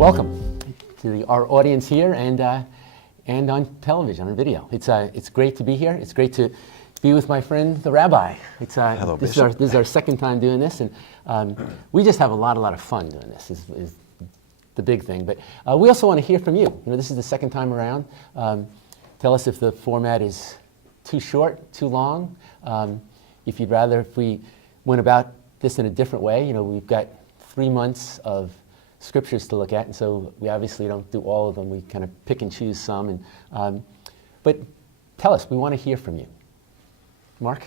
Welcome to our audience here and on television, on video. It's great to be here. It's great to be with my friend, the Rabbi. Hello, this Bishop. is our second time doing this, and we just have a lot of fun doing this. Is the big thing. But we also want to hear from you. You know, this is the second time around. Tell us if the format is too short, too long. If you'd rather if we went about this in a different way. You know, we've got 3 months of scriptures to look at, and so we obviously don't do all of them. We kind of pick and choose some. And but tell us, we want to hear from you. Mark?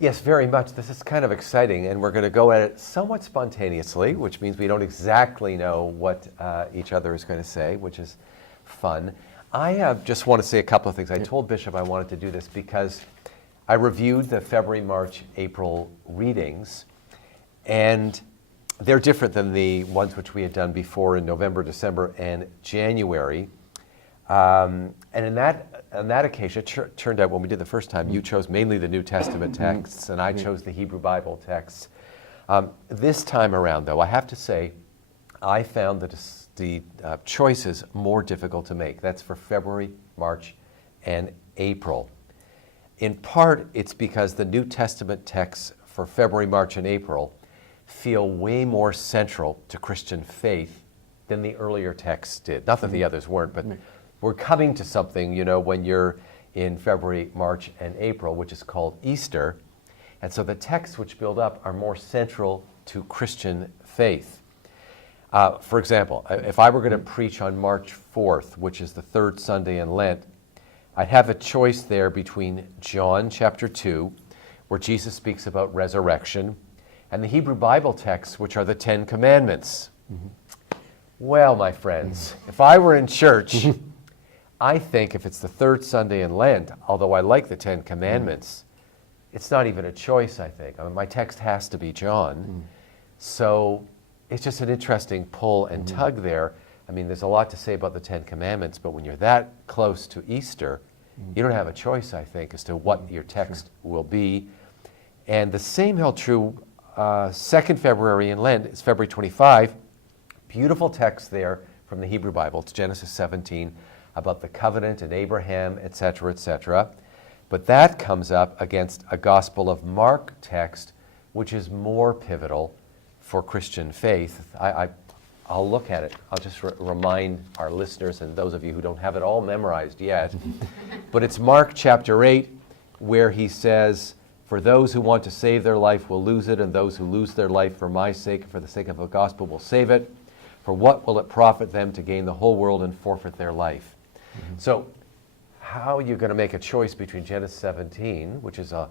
Yes, very much. This is kind of exciting, and we're going to go at it somewhat spontaneously, which means we don't exactly know what each other is going to say, which is fun. I just want to say a couple of things. I told Bishop I wanted to do this because I reviewed the February, March, April readings, and they're different than the ones which we had done before in November, December, and January. And on that occasion, it turned out when we did the first time, you chose mainly the New Testament texts, and I chose the Hebrew Bible texts. This time around, though, I have to say, I found the choices more difficult to make. That's for February, March, and April. In part, it's because the New Testament texts for February, March, and April feel way more central to Christian faith than the earlier texts did. Not that the others weren't, but we're coming to something, you know, when you're in February, March, and April, which is called Easter. And so the texts which build up are more central to Christian faith. For example, if I were going to preach on March 4th, which is the third Sunday in Lent, I'd have a choice there between John chapter 2, where Jesus speaks about resurrection, and the Hebrew Bible texts, which are the Ten Commandments. Well, my friends, if I were in church, I think if it's the third Sunday in Lent, although I like the Ten Commandments, it's not even a choice, I think. I mean, my text has to be John. So it's just an interesting pull and tug there. I mean, there's a lot to say about the Ten Commandments, but when you're that close to Easter, you don't have a choice, I think, as to what your text will be. And the same held true 2nd February in Lent. It's February 25. Beautiful text there from the Hebrew Bible. It's Genesis 17 about the covenant and Abraham, etc., etc. But that comes up against a Gospel of Mark text, which is more pivotal for Christian faith. I'll look at it. I'll just remind our listeners and those of you who don't have it all memorized yet. But it's Mark chapter 8, where he says, "For those who want to save their life will lose it, and those who lose their life for my sake, for the sake of the gospel, will save it. For what will it profit them to gain the whole world and forfeit their life?" So how are you going to make a choice between Genesis 17, which is a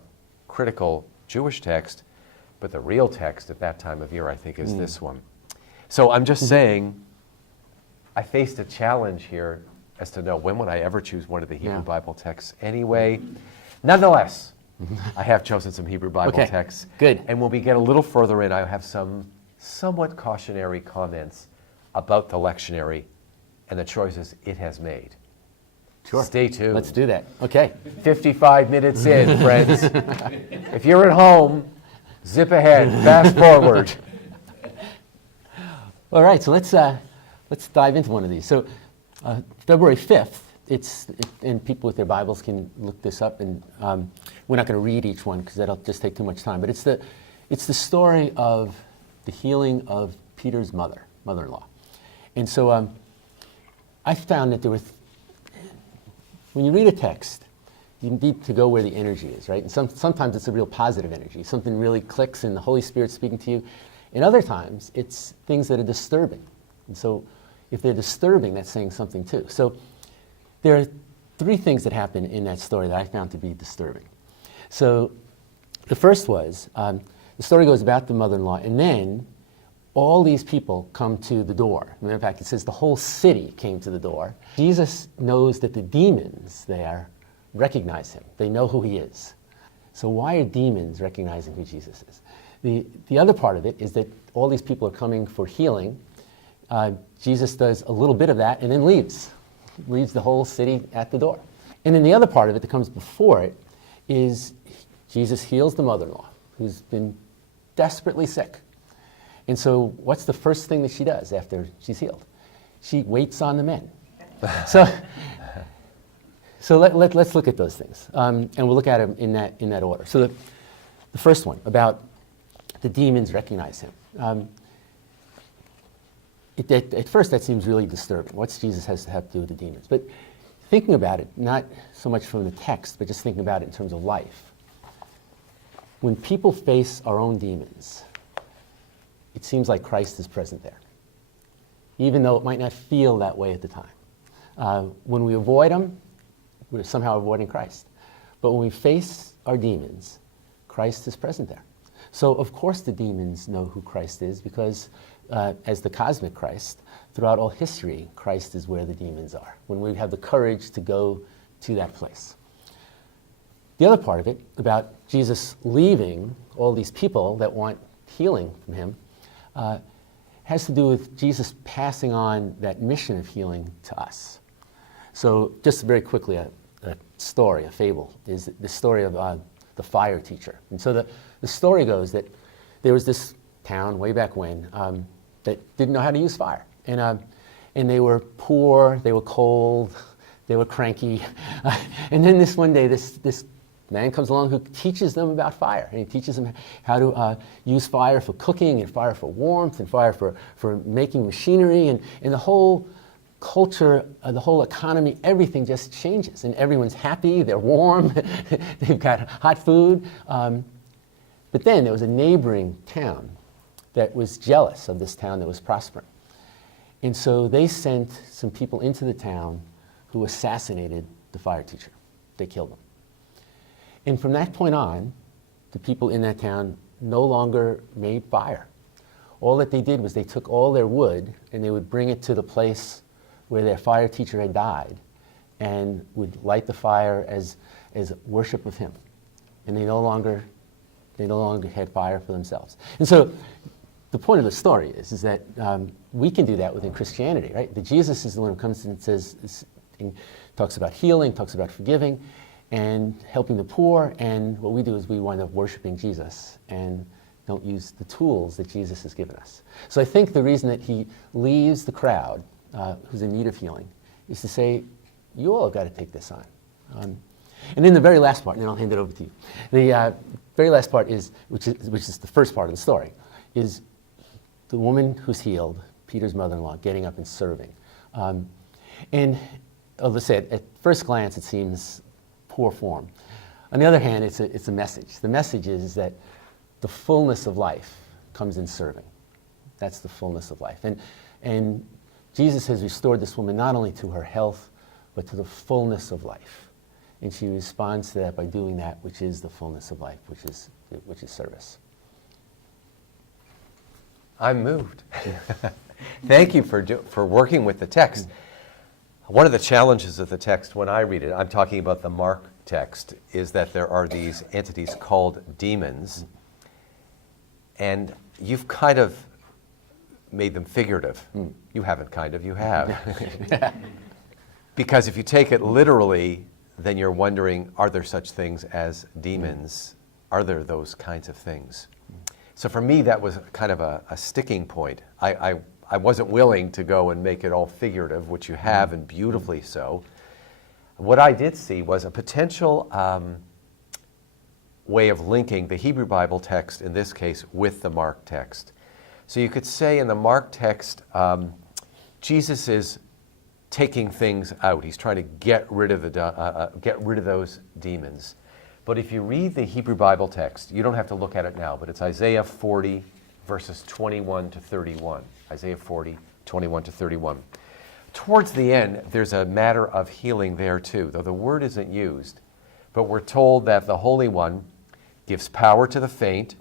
critical Jewish text, but the real text at that time of year, I think, is this one. So I'm just saying, I faced a challenge here as to know when would I ever choose one of the Hebrew Bible texts anyway. Nonetheless, I have chosen some Hebrew Bible texts. Good. And when we get a little further in, I have some somewhat cautionary comments about the lectionary and the choices it has made. Sure. Stay tuned. Let's do that. Okay. 55 minutes in, friends. If you're at home, zip ahead, fast forward. All right, so let's dive into one of these. So February 5th, and people with their Bibles can look this up, and we're not going to read each one because that'll just take too much time. But it's the story of the healing of Peter's mother-in-law. And so I found that when you read a text, you need to go where the energy is, right? And sometimes it's a real positive energy. Something really clicks and the Holy Spirit's speaking to you. And other times, it's things that are disturbing. And so if they're disturbing, that's saying something too. So there are 3 things that happen in that story that I found to be disturbing. So the first was, the story goes about the mother-in-law, and then all these people come to the door. And in fact, it says the whole city came to the door. Jesus knows that the demons there recognize him. They know who he is. So why are demons recognizing who Jesus is? The other part of it is that all these people are coming for healing. Jesus does a little bit of that and then leaves the whole city at the door. And then the other part of it that comes before it is Jesus heals the mother-in-law who's been desperately sick. And so what's the first thing that she does after she's healed? She waits on the men. So let's look at those things, and we'll look at them in that order. So the first one, about the demons recognize him. At first, that seems really disturbing. What's Jesus has to have to do with the demons? But thinking about it, not so much from the text, but just thinking about it in terms of life. When people face our own demons, it seems like Christ is present there, even though it might not feel that way at the time. When we avoid them, we're somehow avoiding Christ. But when we face our demons, Christ is present there. So, of course, the demons know who Christ is, because as the cosmic Christ, throughout all history, Christ is where the demons are, when we have the courage to go to that place. The other part of it, about Jesus leaving all these people that want healing from him, has to do with Jesus passing on that mission of healing to us. So just very quickly, a story, a fable, is the story of the fire teacher. And so the story goes that there was this town way back when that didn't know how to use fire. And they were poor, they were cold, they were cranky. And then this one day, this man comes along who teaches them about fire. And he teaches them how to use fire for cooking, and fire for warmth, and fire for making machinery. And the whole culture, the whole economy, everything just changes. And everyone's happy, they're warm, they've got hot food. But then there was a neighboring town that was jealous of this town that was prospering. And so they sent some people into the town who assassinated the fire teacher. They killed him. And from that point on, the people in that town no longer made fire. All that they did was they took all their wood and they would bring it to the place where their fire teacher had died and would light the fire as worship of him. And they no longer had fire for themselves. And so the point of the story is that we can do that within Christianity, right? That Jesus is the one who comes and says, and talks about healing, talks about forgiving, and helping the poor. And what we do is we wind up worshiping Jesus and don't use the tools that Jesus has given us. So I think the reason that he leaves the crowd who's in need of healing is to say, you all have got to take this on. And then the very last part, and then I'll hand it over to you. The very last part is, which is the first part of the story, is the woman who's healed, Peter's mother-in-law, getting up and serving. And let's say at first glance it seems poor form. On the other hand, it's a message. The message is that the fullness of life comes in serving. That's the fullness of life. And Jesus has restored this woman not only to her health, but to the fullness of life. And she responds to that by doing that which is the fullness of life, which is service. I'm moved. Thank you for working with the text. One of the challenges of the text when I read it, I'm talking about the Mark text, is that there are these entities called demons, and you've kind of made them figurative. You haven't kind of, you have. Because if you take it literally, then you're wondering, are there such things as demons? Are there those kinds of things? So for me, that was kind of a sticking point. I wasn't willing to go and make it all figurative, which you have, and beautifully so. What I did see was a potential way of linking the Hebrew Bible text, in this case, with the Mark text. So you could say in the Mark text, Jesus is taking things out. He's trying to get rid of those demons. But if you read the Hebrew Bible text, you don't have to look at it now, but it's Isaiah 40, verses 21 to 31. Isaiah 40, 21 to 31. Towards the end, there's a matter of healing there too, though the word isn't used. But we're told that the Holy One gives power to the faint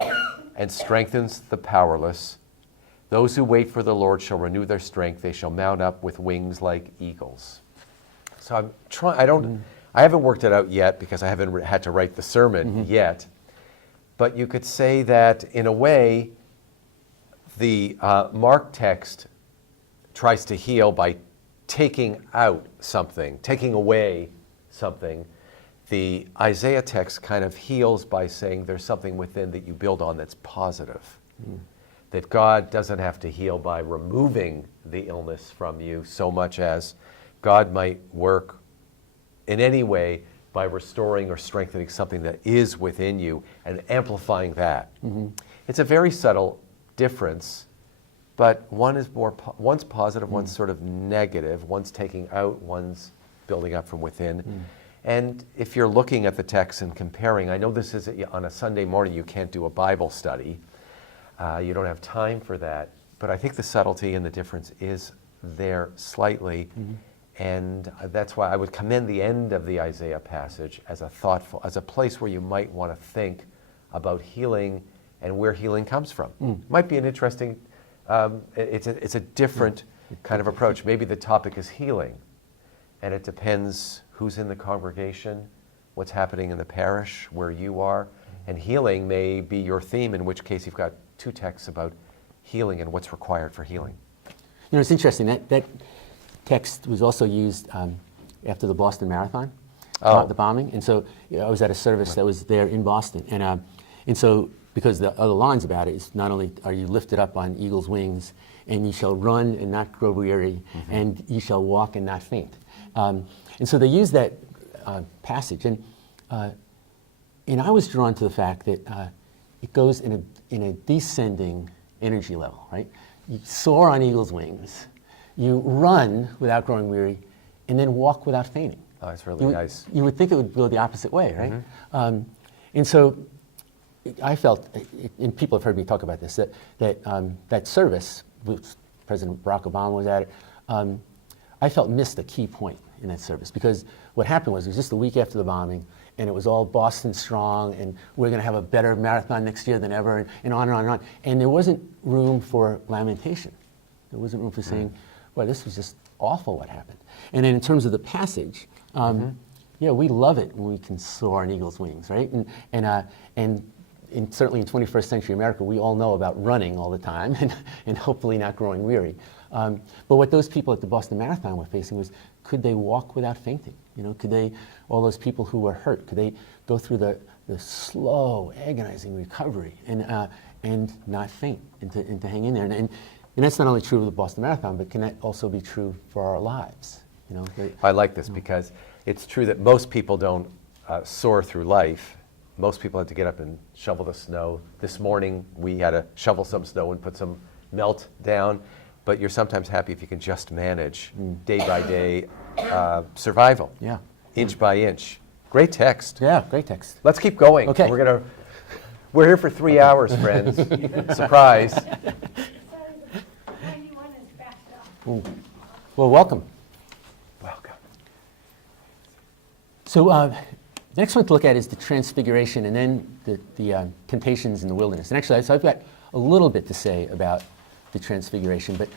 and strengthens the powerless. Those who wait for the Lord shall renew their strength. They shall mount up with wings like eagles. So I haven't worked it out yet because I haven't had to write the sermon yet. But you could say that in a way, the Mark text tries to heal by taking out something, taking away something. The Isaiah text kind of heals by saying there's something within that you build on that's positive. that God doesn't have to heal by removing the illness from you so much as God might work in any way by restoring or strengthening something that is within you and amplifying that. It's a very subtle difference, but one is one's positive, one's sort of negative, one's taking out, one's building up from within. And if you're looking at the text and comparing, I know this is on a Sunday morning, you can't do a Bible study. You don't have time for that. But I think the subtlety and the difference is there slightly. And that's why I would commend the end of the Isaiah passage as a place where you might want to think about healing and where healing comes from. Might be an interesting, it's a different kind of approach. Maybe the topic is healing, and it depends who's in the congregation, what's happening in the parish, where you are, and healing may be your theme, in which case you've got two texts about healing and what's required for healing. You know, it's interesting, that text was also used after the Boston Marathon, the bombing. And so I was at a service that was there in Boston. And so, because the other lines about it is not only are you lifted up on eagle's wings, and you shall run and not grow weary, and you shall walk and not faint. And so they used that passage. And I was drawn to the fact that it goes in a descending energy level, right? You soar on eagle's wings, you run without growing weary, and then walk without fainting. Oh, that's really nice. You would think it would go the opposite way, right? And so I felt, and people have heard me talk about this, that service, which President Barack Obama was at it, I felt missed a key point in that service, because what happened was it was just a week after the bombing, and it was all Boston strong, and we're going to have a better marathon next year than ever, and on and on and on. And there wasn't room for lamentation. There wasn't room for saying, well, this was just awful what happened. And then in terms of the passage, yeah, we love it when we can soar on eagle's wings, right? And certainly in 21st century America, we all know about running all the time and hopefully not growing weary. But what those people at the Boston Marathon were facing was, could they walk without fainting? You know, could they, all those people who were hurt, could they go through the slow, agonizing recovery and not faint and to hang in there? And that's not only true of the Boston Marathon, but can that also be true for our lives? You know, I like this because it's true that most people don't soar through life. Most people have to get up and shovel the snow. This morning we had to shovel some snow and put some melt down. But you're sometimes happy if you can just manage day by day survival, inch by inch. Great text. Yeah, great text. Let's keep going. Okay. We're here for 3 hours, friends. Surprise. Well, welcome. Welcome. So the next one to look at is the Transfiguration, and then the temptations in the wilderness. And actually, so I've got a little bit to say about the Transfiguration, but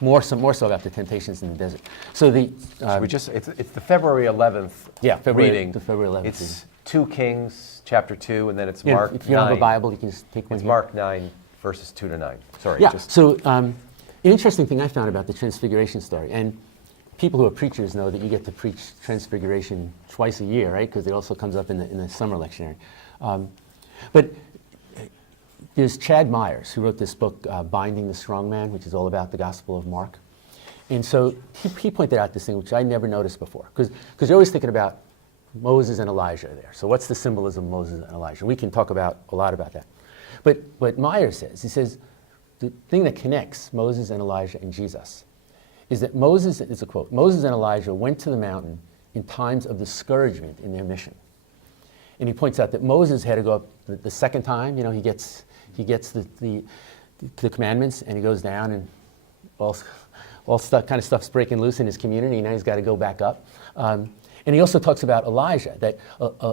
more so about the temptations in the desert. So it's the February 11th reading. The February 11th. It's 2 Kings, chapter 2, and then it's Mark 9. If you don't have a Bible, you can just take one. It's Mark 9, verses 2 to 9. Sorry. Yeah. So an interesting thing I found about the Transfiguration story, and people who are preachers know that you get to preach Transfiguration twice a year, right? Because it also comes up in the summer lectionary. But there's Chad Myers, who wrote this book, Binding the Strong Man, which is all about the Gospel of Mark. And so he pointed out this thing, which I never noticed before, because you're always thinking about Moses and Elijah there. So what's the symbolism of Moses and Elijah? We can talk a lot about that. But what Myers says, he says, the thing that connects Moses and Elijah and Jesus is that Moses, it's a quote, Moses and Elijah went to the mountain in times of discouragement in their mission. And he points out that Moses had to go up the second time. You know, he gets the commandments, and he goes down, and all stuff's breaking loose in his community, and now he's got to go back up. And he also talks about Elijah, that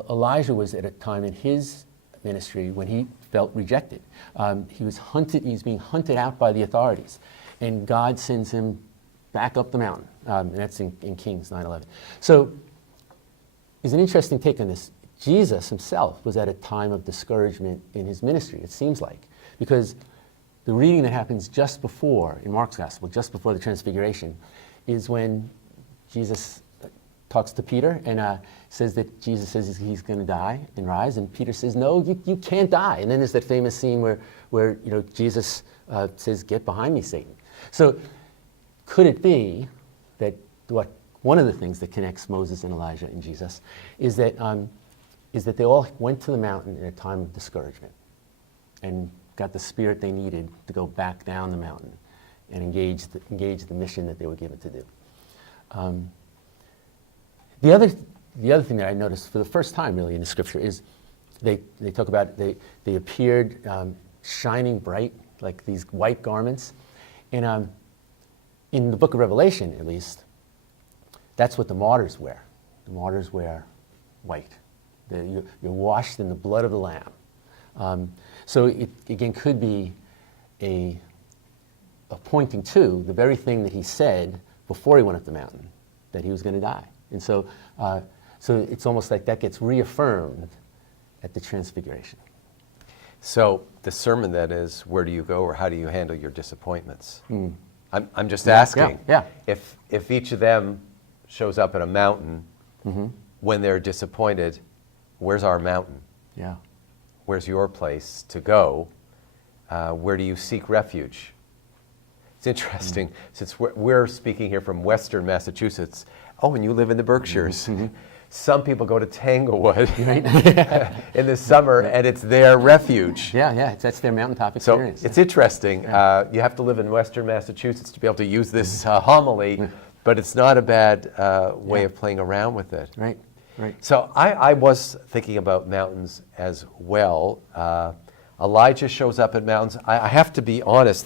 Elijah was at a time in his ministry when he felt rejected. He's being hunted out by the authorities, and God sends him back up the mountain. And that's in Kings 9:11. So there's an interesting take on this. Jesus himself was at a time of discouragement in his ministry, it seems like, because the reading that happens just before, in Mark's Gospel, just before the Transfiguration, is when Jesus talks to Peter and says that Jesus says he's going to die and rise, and Peter says, no, you can't die. And then there's that famous scene where Jesus says, get behind me, Satan. So could it be that one of the things that connects Moses and Elijah and Jesus is that they all went to the mountain in a time of discouragement and got the spirit they needed to go back down the mountain and engage the mission that they were given to do. The other thing that I noticed for the first time really in the scripture is they talk about they appeared shining bright like these white garments, and in the book of Revelation at least, that's what the martyrs wear. The martyrs wear white. You're washed in the blood of the Lamb. So it again could be a pointing to the very thing that he said before he went up the mountain, that he was going to die. And so it's almost like that gets reaffirmed at the Transfiguration. So the sermon then is, where do you go, or how do you handle your disappointments? I'm just asking. Yeah. If each of them shows up at a mountain when they're disappointed, where's our mountain? Yeah. Where's your place to go? Where do you seek refuge? It's interesting, since we're speaking here from Western Massachusetts. Oh, and you live in the Berkshires. Some people go to Tanglewood in the summer, and it's their refuge. Yeah, that's their mountaintop experience. So it's interesting. You have to live in Western Massachusetts to be able to use this homily, but it's not a bad way of playing around with it. Right. So I was thinking about mountains as well. Elijah shows up at mountains. I have to be honest,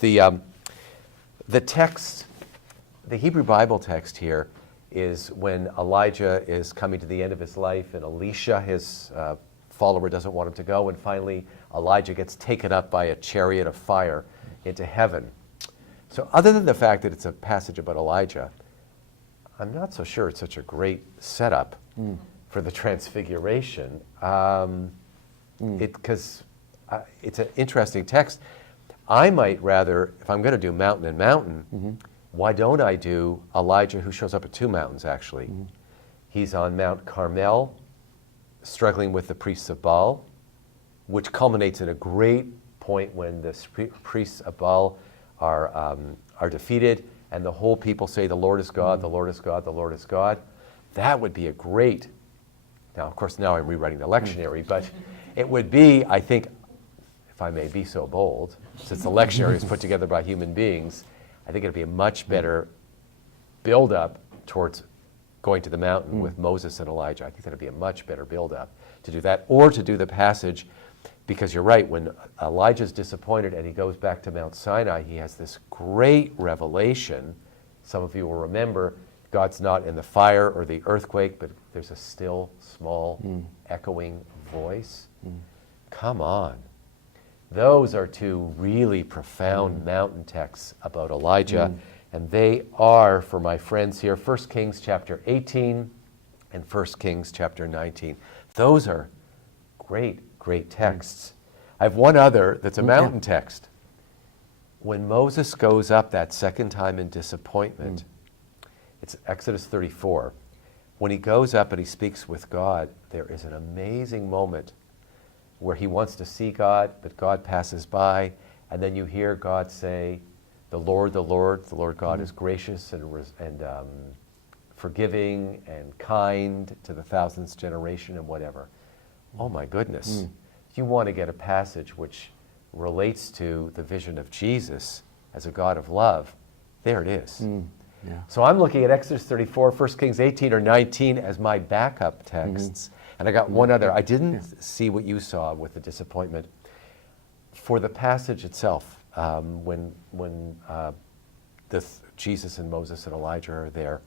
the text, the Hebrew Bible text here, is when Elijah is coming to the end of his life, and Elisha, his follower, doesn't want him to go, and finally Elijah gets taken up by a chariot of fire into heaven. So other than the fact that it's a passage about Elijah, I'm not so sure it's such a great setup for the Transfiguration, because it's an interesting text. I might rather, if I'm going to do mountain and mountain, why don't I do Elijah, who shows up at two mountains, actually. He's on Mount Carmel, struggling with the priests of Baal, which culminates in a great point when the priests of Baal are defeated, and the whole people say, the Lord is God, the Lord is God, the Lord is God. That would be a great, now of course now I'm rewriting the lectionary, but it would be, I think, if I may be so bold, since the lectionary is put together by human beings, I think it'd be a much better build-up towards going to the mountain with Moses and Elijah. I think that'd be a much better build-up to do that, or to do the passage, because you're right, when Elijah's disappointed and he goes back to Mount Sinai, he has this great revelation. Some of you will remember, God's not in the fire or the earthquake, but there's a still, small, echoing voice. Come on. Those are two really profound mountain texts about Elijah, and they are, for my friends here, 1 Kings chapter 18 and 1 Kings chapter 19. Those are great, great texts. I have one other that's a mountain text. When Moses goes up that second time in disappointment, it's Exodus 34. When he goes up and he speaks with God, there is an amazing moment where he wants to see God, but God passes by, and then you hear God say, the Lord God is gracious and forgiving and kind to the thousandth generation and whatever. Oh my goodness. You want to get a passage which relates to the vision of Jesus as a God of love, there it is. So I'm looking at Exodus 34, 1 Kings 18 or 19 as my backup texts. And I got one other. I didn't see what you saw with the disappointment. For the passage itself, when Jesus and Moses and Elijah are there,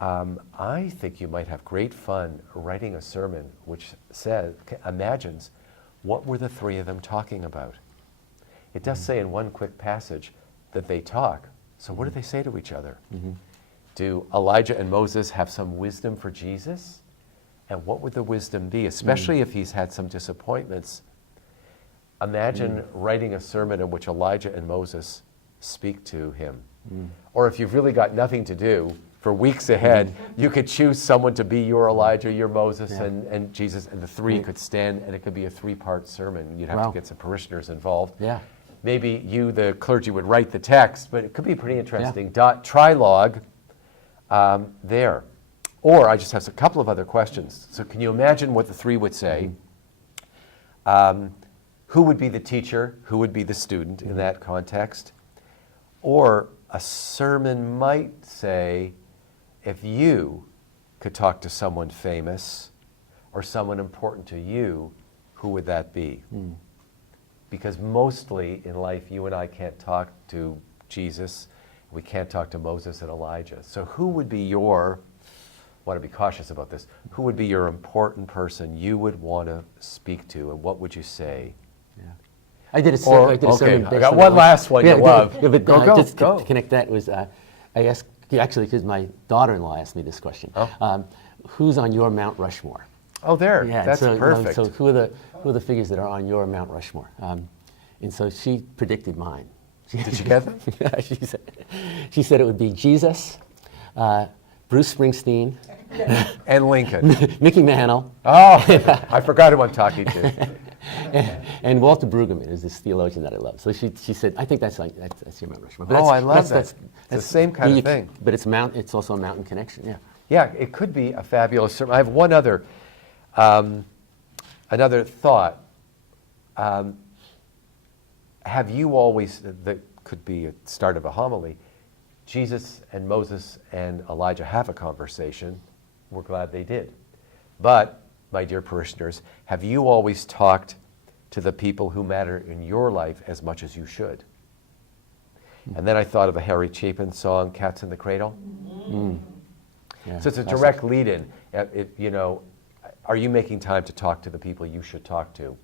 I think you might have great fun writing a sermon which imagines what were the three of them talking about. It does say in one quick passage that they talk. So what do they say to each other? Do Elijah and Moses have some wisdom for Jesus? And what would the wisdom be, especially if he's had some disappointments? Imagine writing a sermon in which Elijah and Moses speak to him. Or if you've really got nothing to do, for weeks ahead. You could choose someone to be your Elijah, your Moses, and Jesus, and the three could stand, and it could be a 3-part sermon. You'd have to get some parishioners involved. Yeah. Maybe you, the clergy, would write the text, but it could be pretty interesting. Trilog there. Or I just have a couple of other questions. So can you imagine what the three would say? Who would be the teacher? Who would be the student in that context? Or a sermon might say, if you could talk to someone famous or someone important to you, who would that be? Because mostly in life, you and I can't talk to Jesus. We can't talk to Moses and Elijah. So who would be your, I want to be cautious about this, who would be your important person you would want to speak to, and what would you say? I did a sermon based I got on one that. last one you love. Yeah, but Go. just to connect that was, I asked, actually, because my daughter-in-law asked me this question. Who's on your Mount Rushmore? Oh, there. Yeah, That's perfect. So who are the figures that are on your Mount Rushmore? And so she predicted mine. Did you get them? Yeah, she said it would be Jesus, Bruce Springsteen, and Lincoln. Mickey Mantle. Oh, I forgot who I'm talking to. And Walter Brueggemann is this theologian that I love. So she said, I think that's your Mount Rushmore. But I love that. That's the same kind of thing. But it's also a mountain connection, yeah. Yeah, it could be a fabulous sermon. I have one other, another thought. Have you always, that could be a start of a homily, Jesus and Moses and Elijah have a conversation. We're glad they did. But, my dear parishioners, have you always talked to the people who matter in your life as much as you should? And then I thought of a Harry Chapin song, Cats in the Cradle. Yeah, so it's a direct lead-in. Are you making time to talk to the people you should talk to?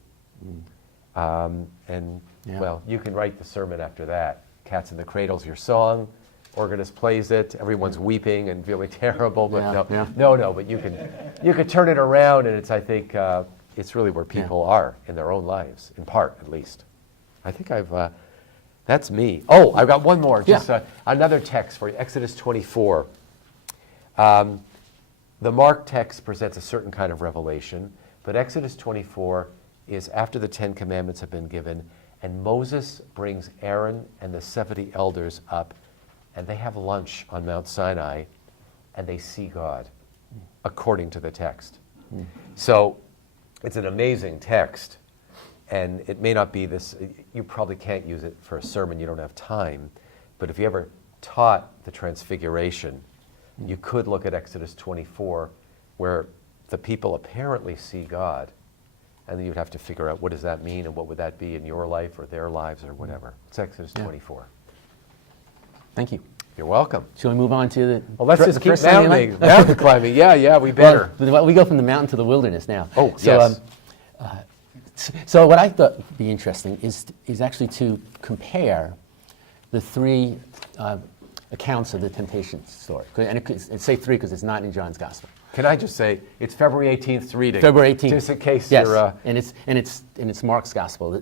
Well, you can write the sermon after that. Cats in the Cradle's your song. Organist plays it. Everyone's weeping and feeling terrible. But no. But you can turn it around, and I think it's really where people are in their own lives, in part at least. I think that's me. Oh, I've got one more. Just another text for you. Exodus 24. The Mark text presents a certain kind of revelation, but Exodus 24 is after the 10 Commandments have been given, and Moses brings Aaron and the 70 elders up, and they have lunch on Mount Sinai, and they see God, according to the text. So it's an amazing text, and it may not be this, you probably can't use it for a sermon, you don't have time, but if you ever taught the Transfiguration, you could look at Exodus 24, where the people apparently see God, and then you'd have to figure out what does that mean, and what would that be in your life or their lives or whatever. It's Exodus 24. Thank you. You're welcome. Shall we move on to the Well, let's just keep Sunday mountain climbing. Yeah, we better. Well, we go from the mountain to the wilderness now. Oh, so, yes. So what I thought would be interesting is actually to compare the three accounts of the temptation story. And it's say three because it's not in John's Gospel. Can I just say it's February 18th reading? February 18th. Just in case yes. you're. And it's Mark's Gospel.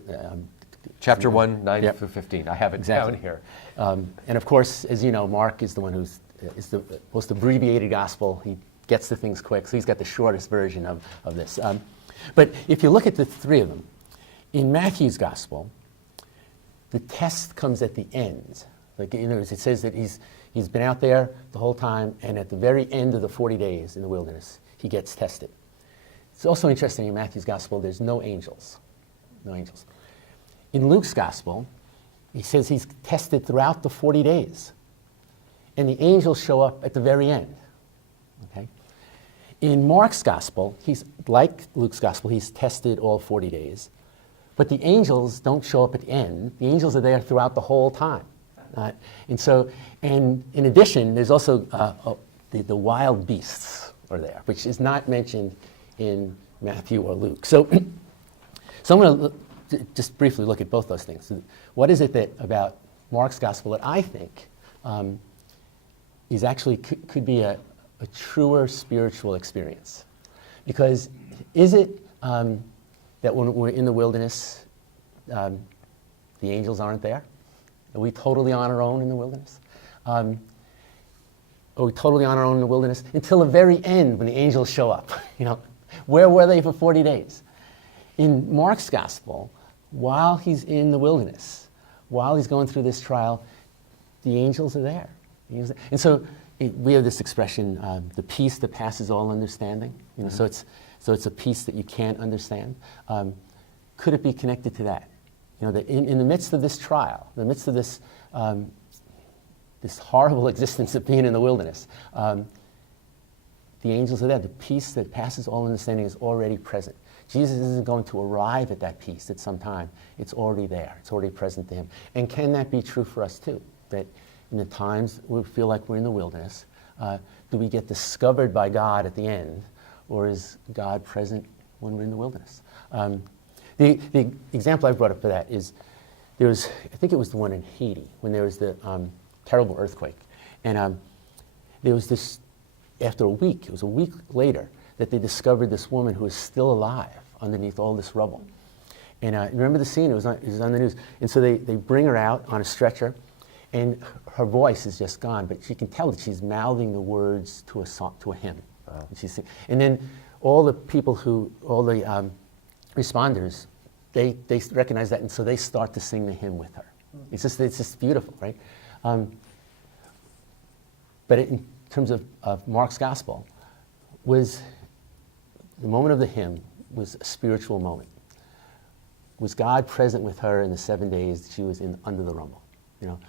Chapter 1, 9 through 15. I have it down here. And of course, as you know, Mark is the one who's is the most abbreviated gospel. He gets to things quick, so he's got the shortest version of this. But if you look at the three of them, in Matthew's gospel, the test comes at the end. Like, it says that he's been out there the whole time, and at the very end of the 40 days in the wilderness, he gets tested. It's also interesting in Matthew's gospel, there's no angels. No angels. In Luke's gospel, he says he's tested throughout the 40 days. And the angels show up at the very end. Okay? In Mark's gospel, he's like Luke's gospel, he's tested all 40 days. But the angels don't show up at the end. The angels are there throughout the whole time. And in addition, there's also the wild beasts are there, which is not mentioned in Matthew or Luke. So I'm going to just briefly look at both those things. So what is it that about Mark's gospel that I think is actually could be a truer spiritual experience? Because is it that when we're in the wilderness, the angels aren't there? Are we totally on our own in the wilderness? Are we totally on our own in the wilderness? Until the very end when the angels show up. Where were they for 40 days? In Mark's gospel, while he's in the wilderness, while he's going through this trial, the angels are there. And so we have this expression, the peace that passes all understanding. So it's a peace that you can't understand. Could it be connected to that? That in the midst of this trial, in the midst of this this horrible existence of being in the wilderness, the angels are there. The peace that passes all understanding is already present. Jesus isn't going to arrive at that peace at some time. It's already there. It's already present to him. And can that be true for us too? That in the times we feel like we're in the wilderness, do we get discovered by God at the end, or is God present when we're in the wilderness? The example I brought up for that is I think it was the one in Haiti, when there was the terrible earthquake. And there was this, after a week, it was a week later, that they discovered this woman who was still alive underneath all this rubble. And remember the scene? It was on the news. And so they bring her out on a stretcher, and her voice is just gone, but you can tell that she's mouthing the words to a song, to a hymn. Wow. And then all the responders, they recognize that, and so they start to sing the hymn with her. It's just beautiful, right? But in terms of Mark's gospel, was the moment of the hymn was a spiritual moment. Was God present with her in the 7 days that she was under the rumble?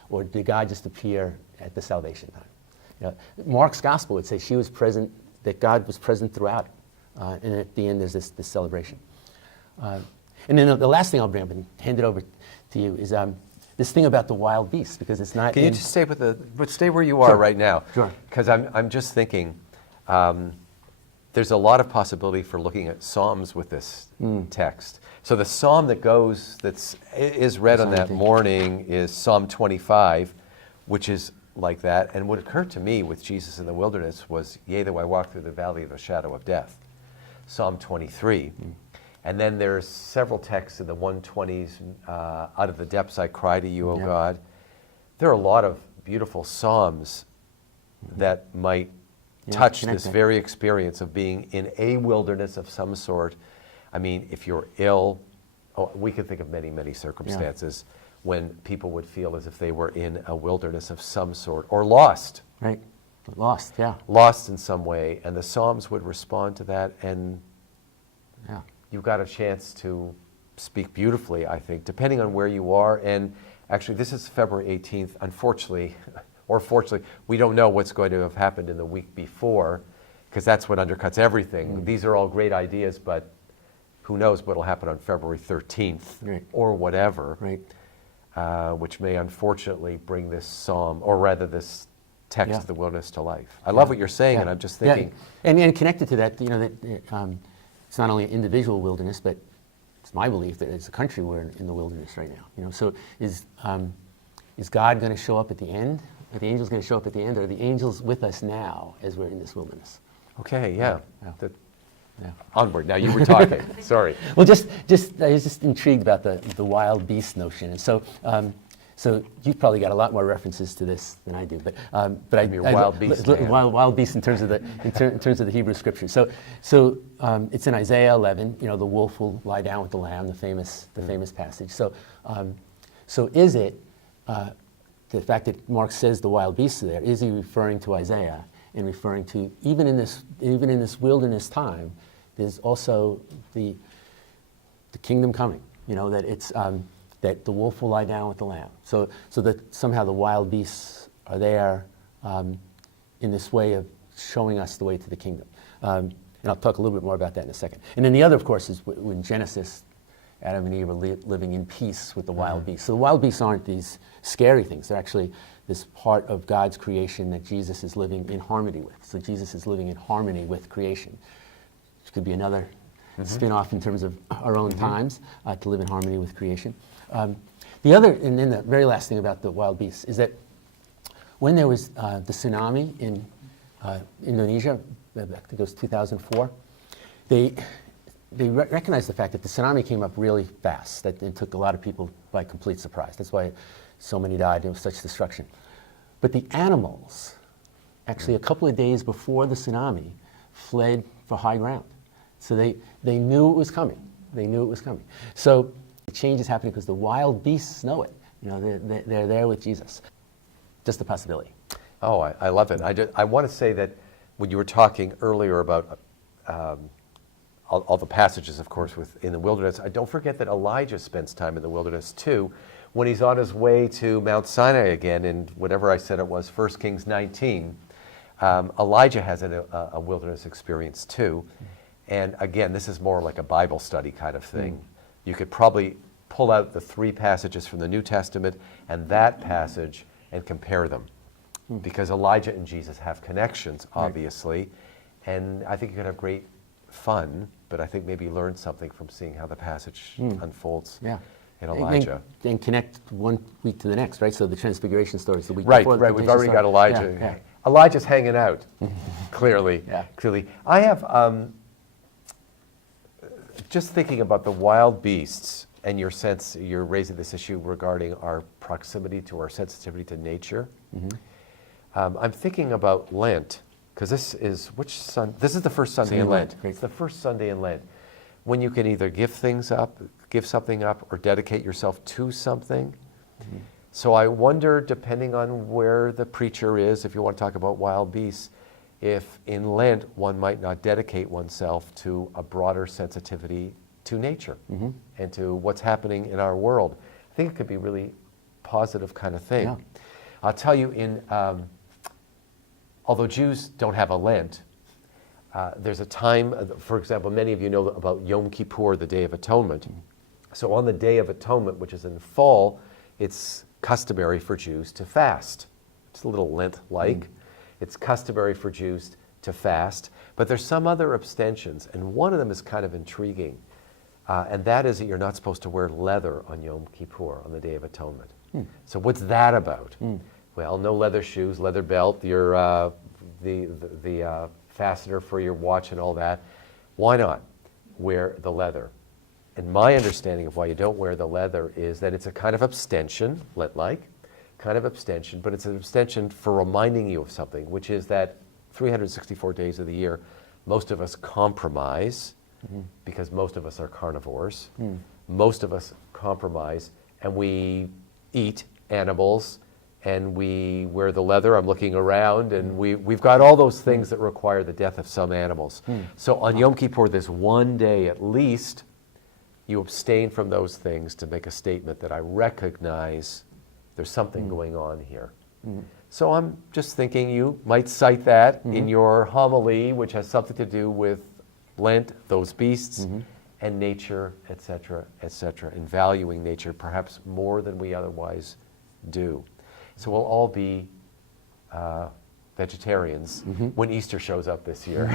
Or did God just appear at the salvation time? Mark's gospel would say she was present, that God was present throughout. And at the end, there's this celebration. And then the last thing I'll bring up and hand it over to you is this thing about the wild beasts, because it's not. Can you just stay stay where you are right now? Sure. Because I'm just thinking, there's a lot of possibility for looking at Psalms with this text. So the Psalm that is read on that morning is Psalm 25, which is like that. And what occurred to me with Jesus in the wilderness was, yea, though I walk through the valley of the shadow of death, Psalm 23. And then there's several texts in the 120s, out of the depths I cry to you, O God. There are a lot of beautiful Psalms that might touch this very experience of being in a wilderness of some sort. I mean, if you're ill, we could think of many, many circumstances when people would feel as if they were in a wilderness of some sort, or lost. Right. Lost, yeah. Lost in some way, and the Psalms would respond to that, and you got a chance to speak beautifully, I think, depending on where you are. And actually, this is February 18th. Unfortunately, or fortunately, we don't know what's going to have happened in the week before, because that's what undercuts everything. These are all great ideas, but who knows what will happen on February 13th or whatever, which may unfortunately bring this psalm, or rather this text of the wilderness to life. I love what you're saying, and I'm just thinking. And connected to that, it's not only an individual wilderness, but it's my belief that as a country we're in the wilderness right now. So is God going to show up at the end? Are the angels going to show up at the end? Or are the angels with us now as we're in this wilderness? Okay, onward. Now you were talking. Sorry. Well, I was just intrigued about the wild beast notion, and so you've probably got a lot more references to this than I do. But wild beast. Wild beast in terms of the Hebrew scriptures. So it's in Isaiah 11. The wolf will lie down with the lamb. The famous passage. So is it the fact that Mark says the wild beasts are there? Is he referring to Isaiah and referring to even in this wilderness time? There's also the kingdom coming. That it's that the wolf will lie down with the lamb. So that somehow the wild beasts are there in this way of showing us the way to the kingdom. And I'll talk a little bit more about that in a second. And then the other, of course, is when Genesis, Adam and Eve are living in peace with the wild beasts. So the wild beasts aren't these scary things. They're actually this part of God's creation that Jesus is living in harmony with. So Jesus is living in harmony with creation, which could be another spin-off in terms of our own times, to live in harmony with creation. The other, and then the very last thing about the wild beasts is that when there was the tsunami in Indonesia, I think it was 2004, they recognized the fact that the tsunami came up really fast, that it took a lot of people by complete surprise. That's why so many died. There was such destruction. But the animals actually a couple of days before the tsunami, fled for high ground. So they knew it was coming. They knew it was coming. So the change is happening because the wild beasts know it. You know, they're there with Jesus. Just a possibility. Oh, I love it. I want to say that when you were talking earlier about all the passages, of course, in the wilderness, don't forget that Elijah spends time in the wilderness too. When he's on his way to Mount Sinai again, in whatever I said it was, 1 Kings 19, Elijah has a wilderness experience too. And again, this is more like a Bible study kind of thing. You could probably pull out the 3 passages from the New Testament and that passage and compare them. Because Elijah and Jesus have connections, obviously. And I think you could have great fun, but I think maybe learn something from seeing how the passage unfolds in Elijah. And connect one week to the next, right? So the Transfiguration story is the week Right, before. right. We've already got Elijah. Yeah. Elijah's hanging out, clearly. Yeah. Clearly. I have, just thinking about the wild beasts and your sense, you're raising this issue regarding our proximity to our sensitivity to nature. I'm thinking about Lent, because this is this is the first Sunday in Lent. It's the first Sunday in Lent, when you can either give something up, or dedicate yourself to something. So I wonder, depending on where the preacher is, if you want to talk about wild beasts, if in Lent one might not dedicate oneself to a broader sensitivity to nature and to what's happening in our world. I think it could be a really positive kind of thing. Yeah. I'll tell you, although Jews don't have a Lent, there's a time, for example, many of you know about Yom Kippur, the Day of Atonement. So on the Day of Atonement, which is in fall, it's customary for Jews to fast. It's a little Lent-like. It's customary for Jews to fast, but there's some other abstentions, and one of them is kind of intriguing, and that is that you're not supposed to wear leather on Yom Kippur, on the Day of Atonement. So what's that about? Well, no leather shoes, leather belt, your the fastener for your watch and all that. Why not wear the leather? And my understanding of why you don't wear the leather is that it's a kind of abstention, Lent-like, kind of abstention, but it's an abstention for reminding you of something, which is that 364 days of the year, most of us compromise, because most of us are carnivores. Most of us compromise, and we eat animals, and we wear the leather. I'm looking around, and we've got all those things that require the death of some animals. So on Yom Kippur, this one day at least, you abstain from those things to make a statement that I recognize there's something going on here. So I'm just thinking you might cite that in your homily, which has something to do with Lent, those beasts, and nature, etc., and valuing nature perhaps more than we otherwise do. So we'll all be vegetarians when Easter shows up this year,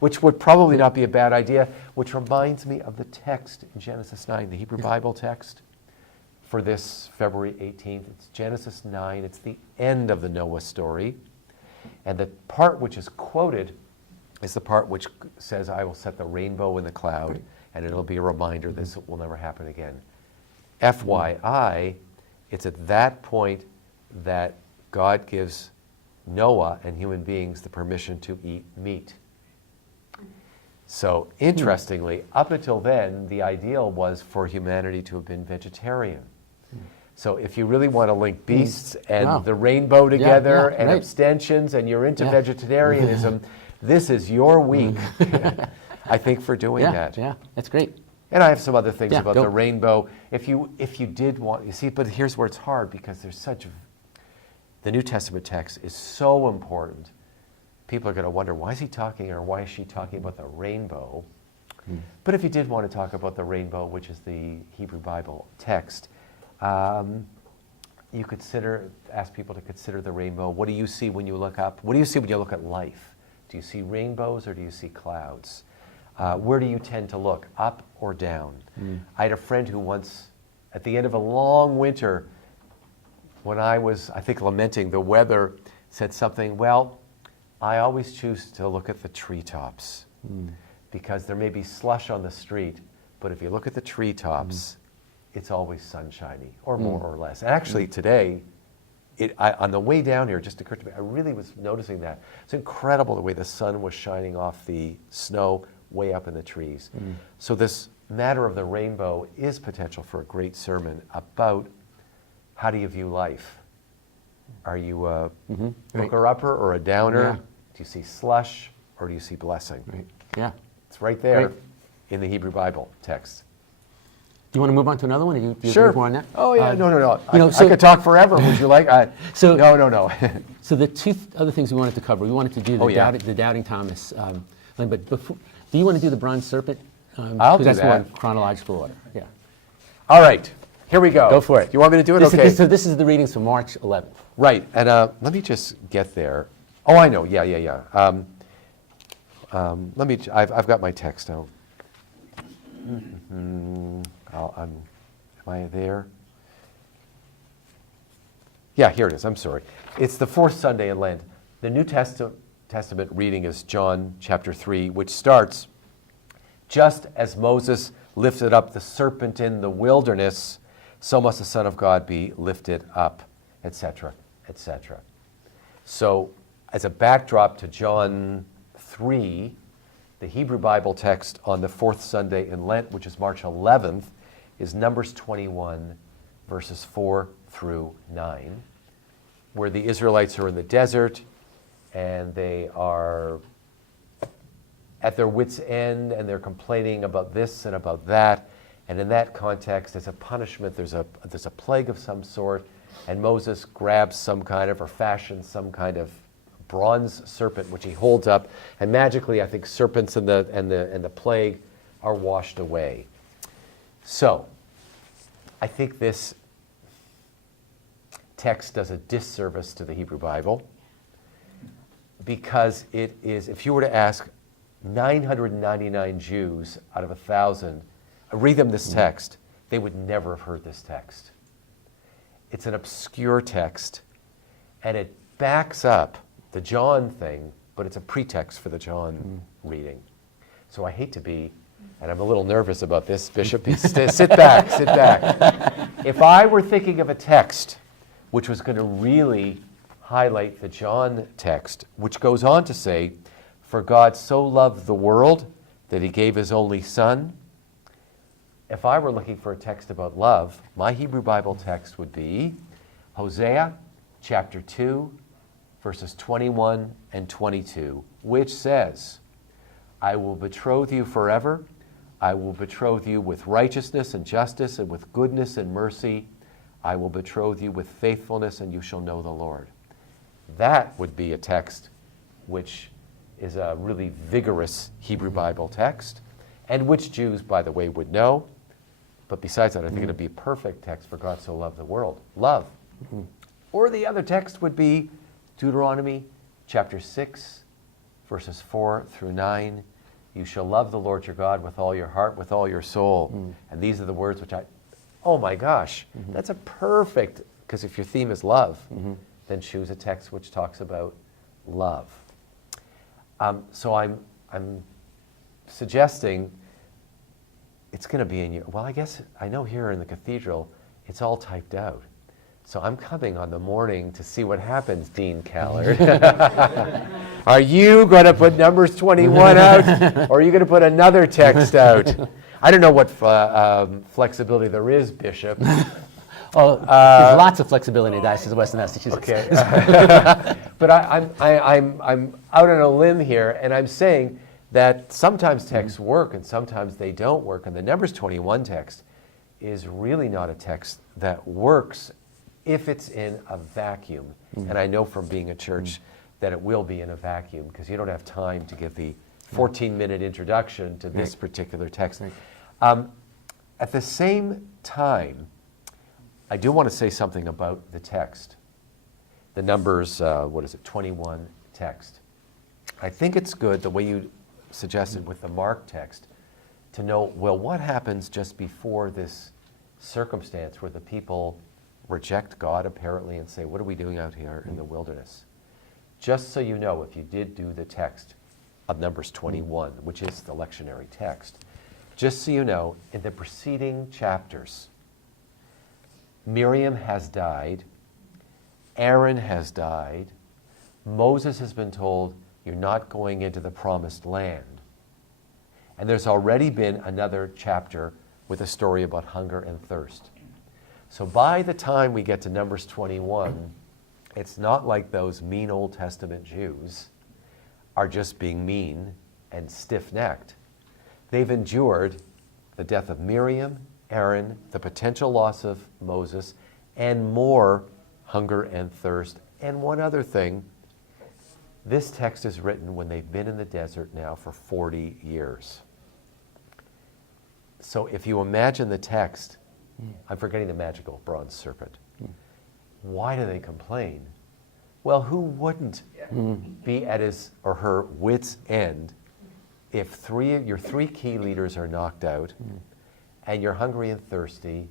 which would probably not be a bad idea, which reminds me of the text in Genesis 9, the Hebrew Bible text for this February 18th. It's Genesis 9. It's the end of the Noah story. And the part which is quoted is the part which says, I will set the rainbow in the cloud, and it'll be a reminder this will never happen again. FYI, it's at that point that God gives Noah and human beings the permission to eat meat. So interestingly, up until then, the ideal was for humanity to have been vegetarian. So if you really want to link beasts and the rainbow together and abstentions, and you're into vegetarianism, this is your week, I think, for doing that. Yeah, that's great. And I have some other things about the rainbow. If you did want, you see, but here's where it's hard, because there's the New Testament text is so important. People are going to wonder, why is he talking, or why is she talking about the rainbow? But if you did want to talk about the rainbow, which is the Hebrew Bible text, you ask people to consider the rainbow. What do you see when you look up? What do you see when you look at life? Do you see rainbows, or do you see clouds? Where do you tend to look, up or down? I had a friend who once, at the end of a long winter, when I was, I think, lamenting the weather, said something, well, I always choose to look at the treetops, because there may be slush on the street, but if you look at the treetops, it's always sunshiny, or more or less. And actually today, on the way down here, it just occurred to me, I really was noticing that. It's incredible the way the sun was shining off the snow way up in the trees. So this matter of the rainbow is potential for a great sermon about how do you view life? Are you a looker-upper or a downer? Yeah. Do you see slush or do you see blessing? Right. Yeah. It's right there Great. in the Hebrew Bible text. Do you want to move on to another one? Do you Sure. have more on that? Oh, yeah. No. So- I could talk forever. Would you like? So- No. So the two other things we wanted to cover, we wanted to do the doubting Thomas. But before, do you want to do the bronze serpent? I'll do that's more that. in chronological order. Yeah. All right. Here we go. Go for it. You want me to do it? This Okay. so this is the readings from March 11th. Right. And let me just get there. Oh, I know. Yeah. Let me. I've got my text out. Am I there? Yeah, here it is. I'm sorry. It's the fourth Sunday in Lent. The New Testament reading is John chapter 3, which starts, just as Moses lifted up the serpent in the wilderness, so must the Son of God be lifted up, etc., etc. So, as a backdrop to John 3, the Hebrew Bible text on the fourth Sunday in Lent, which is March 11th, is Numbers 21, verses 4 through 9, where the Israelites are in the desert and they are at their wits' end and they're complaining about this and about that. And in that context, as a punishment, there's a plague of some sort, and Moses grabs some kind of, or fashions some kind of bronze serpent, which he holds up, and magically, I think serpents and the plague are washed away. So, I think this text does a disservice to the Hebrew Bible because it is, if you were to ask 999 Jews out of 1,000, read them this text, they would never have heard this text. It's an obscure text, and it backs up the John thing, but it's a pretext for the John reading. So I hate to be, and I'm a little nervous about this, Bishop, sit back. If I were thinking of a text which was going to really highlight the John text, which goes on to say, for God so loved the world that he gave his only Son. If I were looking for a text about love, my Hebrew Bible text would be Hosea chapter 2, verses 21 and 22, which says, I will betroth you forever. I will betroth you with righteousness and justice and with goodness and mercy. I will betroth you with faithfulness, and you shall know the Lord. That would be a text which is a really vigorous Hebrew Bible text, and which Jews, by the way, would know. But besides that, I think it would be a perfect text for God so loved the world. Love. Or the other text would be Deuteronomy chapter 6, verses 4 through 9. You shall love the Lord your God with all your heart, with all your soul. And these are the words which oh my gosh, that's a perfect, because if your theme is love, then choose a text which talks about love. So I'm suggesting it's going to be in your, well, I guess I know here in the cathedral, it's all typed out. So I'm coming on the morning to see what happens, Dean Callard. Are you going to put Numbers 21 out, or are you going to put another text out? I don't know what flexibility there is, Bishop. Oh, there's lots of flexibility in the Diocese of Western Massachusetts. Okay. But I'm out on a limb here, and I'm saying that sometimes texts work and sometimes they don't work. And the Numbers 21 text is really not a text that works if it's in a vacuum. And I know from being a church that it will be in a vacuum because you don't have time to give the 14-minute introduction to this particular text. At the same time, I do want to say something about the text, the Numbers, 21 text. I think it's good, the way you suggested with the Mark text, to know, well, what happens just before this circumstance where the people reject God, apparently, and say, what are we doing out here in the wilderness? Just so you know, if you did do the text of Numbers 21, which is the lectionary text, just so you know, in the preceding chapters, Miriam has died, Aaron has died. Moses has been told, you're not going into the promised land. And there's already been another chapter with a story about hunger and thirst. So by the time we get to Numbers 21, it's not like those mean Old Testament Jews are just being mean and stiff-necked. They've endured the death of Miriam, Aaron, the potential loss of Moses, and more hunger and thirst. And one other thing, this text is written when they've been in the desert now for 40 years. So if you imagine the text, I'm forgetting the magical bronze serpent. Why do they complain? Well, who wouldn't be at his or her wit's end if your three key leaders are knocked out and you're hungry and thirsty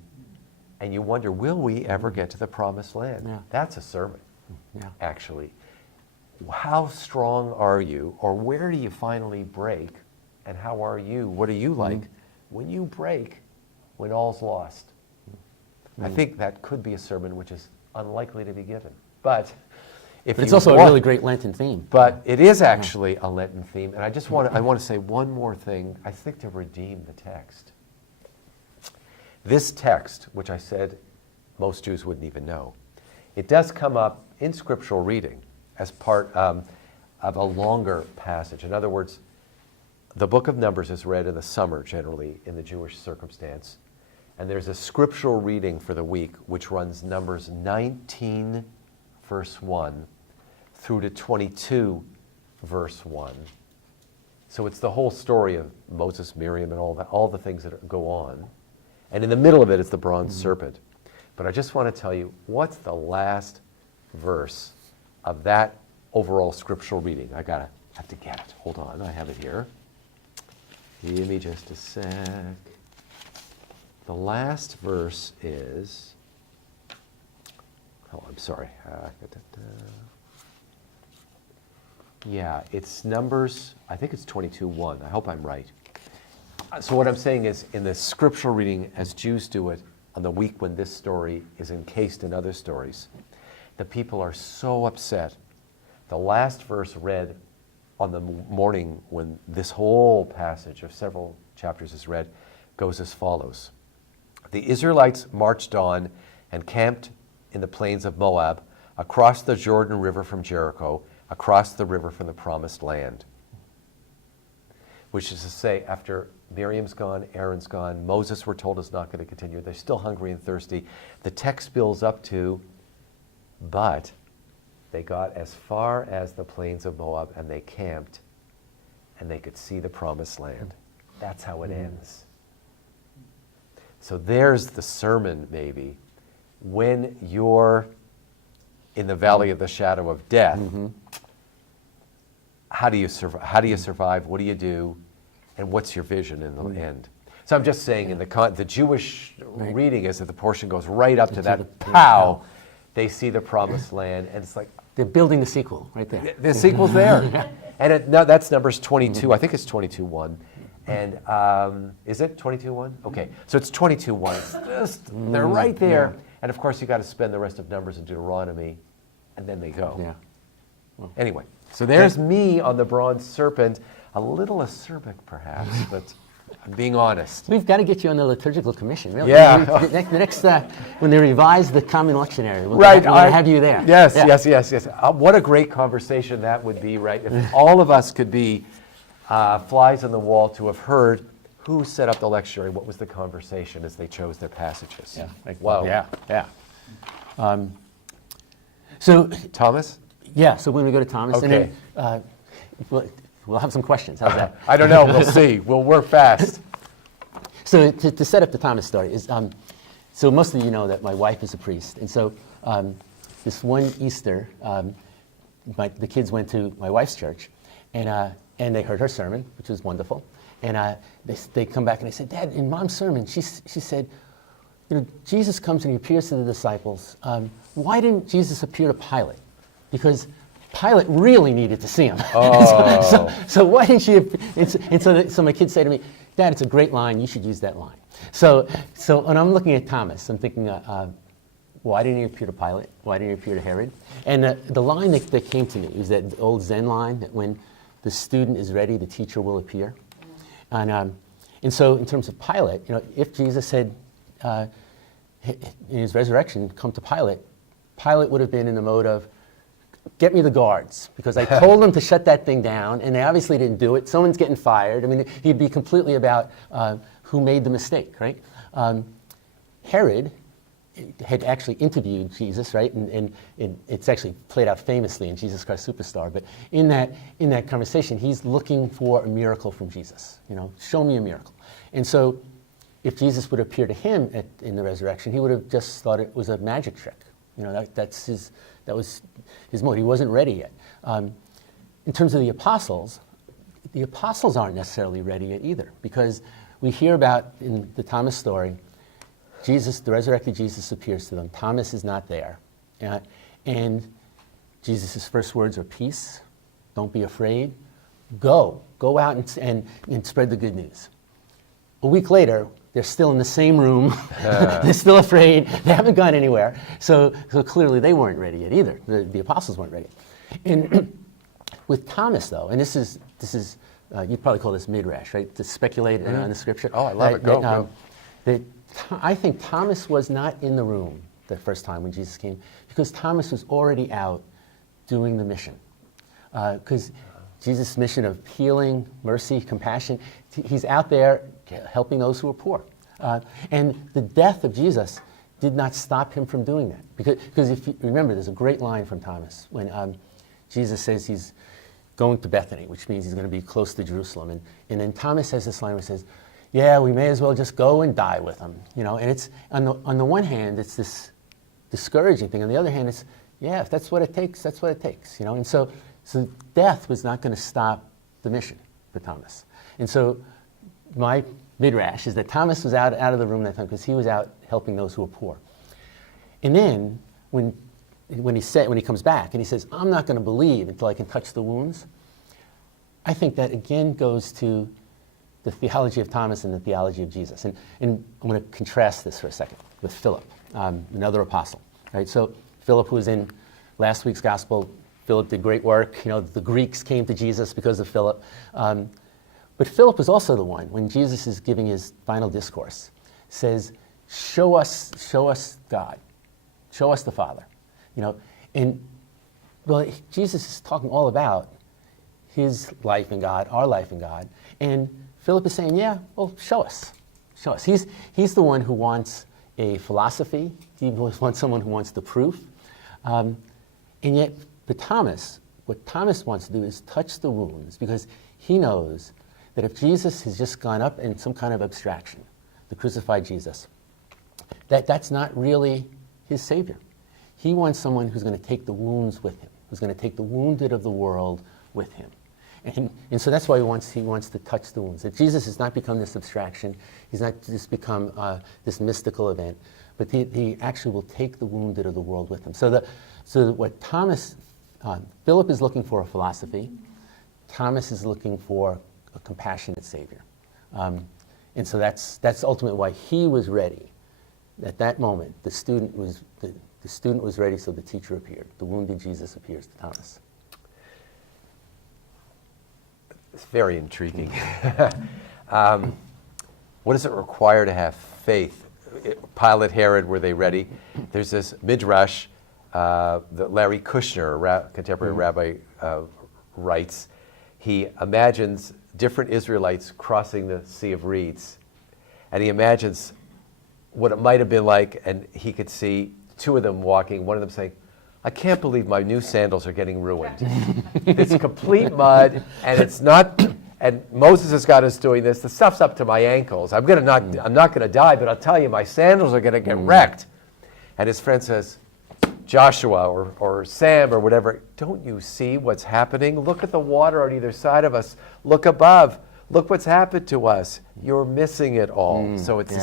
and you wonder, will we ever get to the promised land? Yeah. That's a sermon, Yeah. actually. How strong are you, or where do you finally break, and how are you? What are you like when you break, when all's lost? I think that could be a sermon which is unlikely to be given. But it's also a really great Lenten theme. But it is actually a Lenten theme, and I want to say one more thing, I think, to redeem the text. This text, which I said most Jews wouldn't even know, it does come up in scriptural reading as part of a longer passage. In other words, the book of Numbers is read in the summer, generally, in the Jewish circumstance. And there's a scriptural reading for the week, which runs Numbers 19, verse 1, through to 22, verse 1. So it's the whole story of Moses, Miriam, and all the things that go on. And in the middle of it is the bronze serpent. But I just want to tell you, what's the last verse of that overall scriptural reading? I have to get it. Hold on, I have it here. Give me just a sec. The last verse is, I'm sorry. Yeah, it's Numbers, I think it's 22:1. I hope I'm right. So what I'm saying is, in the scriptural reading, as Jews do it, on the week when this story is encased in other stories, the people are so upset. The last verse read on the morning when this whole passage of several chapters is read goes as follows. The Israelites marched on and camped in the plains of Moab, across the Jordan River from Jericho, across the river from the promised land. Which is to say, after Miriam's gone, Aaron's gone, Moses, we're told, is not going to continue. They're still hungry and thirsty. The text builds up to, but they got as far as the plains of Moab and they camped and they could see the promised land. That's how it ends. So there's the sermon, maybe. When you're in the valley of the shadow of death, how do you survive? What do you do? And what's your vision in the end? So I'm just saying, in the Jewish reading is that the portion goes right up to that pow. They see the promised land, and it's like they're building the sequel right there. The sequel's there, and that's Numbers 22. I think it's 22:1. And is it 22:1? Okay, so it's 22:1. It's just, they're right there. Yeah. And of course, you got to spend the rest of Numbers in Deuteronomy, and then they go. Yeah. Well, anyway, so there's me on the bronze serpent, a little acerbic perhaps, but I'm being honest. We've got to get you on the liturgical commission, really. Yeah. The next when they revise the common lectionary, we'll have you there. Yes, yes. What a great conversation that would be, right? If all of us could be flies on the wall to have heard who set up the lectionary, what was the conversation as they chose their passages. Yeah. Wow. Yeah. So Thomas? Yeah, so when we go to Thomas, okay. And then we'll have some questions. How's that? I don't know. We'll see. We'll work fast. So to set up the Thomas story is, so most of you know that my wife is a priest, and so this one Easter, the kids went to my wife's church, and they heard her sermon, which was wonderful, and they come back and they said, Dad, in Mom's sermon, she said, Jesus comes and he appears to the disciples. Why didn't Jesus appear to Pilate? Because Pilate really needed to see him. Oh. so why didn't she? So my kids say to me, Dad, it's a great line. You should use that line. So when I'm looking at Thomas, I'm thinking why didn't he appear to Pilate? Why didn't he appear to Herod? And the line that came to me was that old Zen line that when the student is ready, the teacher will appear. And so in terms of Pilate, if Jesus had, in his resurrection, come to Pilate, Pilate would have been in the mode of, get me the guards, because I told them to shut that thing down, and they obviously didn't do it. Someone's getting fired. I mean, he'd be completely about who made the mistake, right? Herod had actually interviewed Jesus, right? And it's actually played out famously in Jesus Christ Superstar. But in that conversation, he's looking for a miracle from Jesus. Show me a miracle. And so if Jesus would appear to him in the resurrection, he would have just thought it was a magic trick. That was his mode. He wasn't ready yet. In terms of the apostles aren't necessarily ready yet either, because we hear about in the Thomas story, the resurrected Jesus appears to them. Thomas is not there. And Jesus' first words are peace, don't be afraid, go out and spread the good news. A week later, they're still in the same room. They're still afraid. They haven't gone anywhere. So clearly they weren't ready yet either. The apostles weren't ready. And with Thomas, though, and this is you'd probably call this Midrash, right? To speculate on the scripture. Oh, I love it. Go. I think Thomas was not in the room the first time when Jesus came, because Thomas was already out doing the mission. Because Jesus' mission of healing, mercy, compassion, he's out there helping those who are poor. And the death of Jesus did not stop him from doing that. Because if you remember, there's a great line from Thomas when Jesus says he's going to Bethany, which means he's going to be close to Jerusalem. And then Thomas has this line where he says, yeah, we may as well just go and die with him. And it's on the one hand, it's this discouraging thing. On the other hand, it's, yeah, if that's what it takes, that's what it takes. And so death was not going to stop the mission for Thomas. And so my midrash is that Thomas was out of the room that time because he was out helping those who were poor. And then when he comes back and he says, I'm not going to believe until I can touch the wounds, I think that again goes to the theology of Thomas and the theology of Jesus. And I'm going to contrast this for a second with Philip, another apostle. Right? So Philip, who was in last week's gospel, Philip did great work. The Greeks came to Jesus because of Philip. But Philip was also the one, when Jesus is giving his final discourse, says, show us God. Show us the Father. And Jesus is talking all about his life in God, our life in God. And Philip is saying, yeah, well, show us. Show us. He's the one who wants a philosophy. He wants someone who wants the proof. And yet, for Thomas, what Thomas wants to do is touch the wounds, because he knows that if Jesus has just gone up in some kind of abstraction, the crucified Jesus, that's not really his Savior. He wants someone who's going to take the wounds with him, who's going to take the wounded of the world with him. And so that's why he wants to touch the wounds. That Jesus has not become this abstraction. He's not just become this mystical event, but he actually will take the wounded of the world with him. So what Philip is looking for a philosophy. Thomas is looking for a compassionate Savior. And so that's ultimately why he was ready. At that moment, the student was ready, so the teacher appeared. The wounded Jesus appears to Thomas. It's very intriguing. What does it require to have faith? Pilate, Herod, were they ready? There's this Midrash that Larry Kushner, contemporary rabbi, writes. He imagines different Israelites crossing the Sea of Reeds, and he imagines what it might have been like, and he could see two of them walking, one of them saying, I can't believe my new sandals are getting ruined. It's complete mud, and it's not, and Moses has got us doing this. The stuff's up to my ankles. I'm not going to die, but I'll tell you, my sandals are going to get wrecked. And his friend says, Joshua or Sam or whatever, don't you see what's happening? Look at the water on either side of us. Look above. Look what's happened to us. You're missing it all. So it's the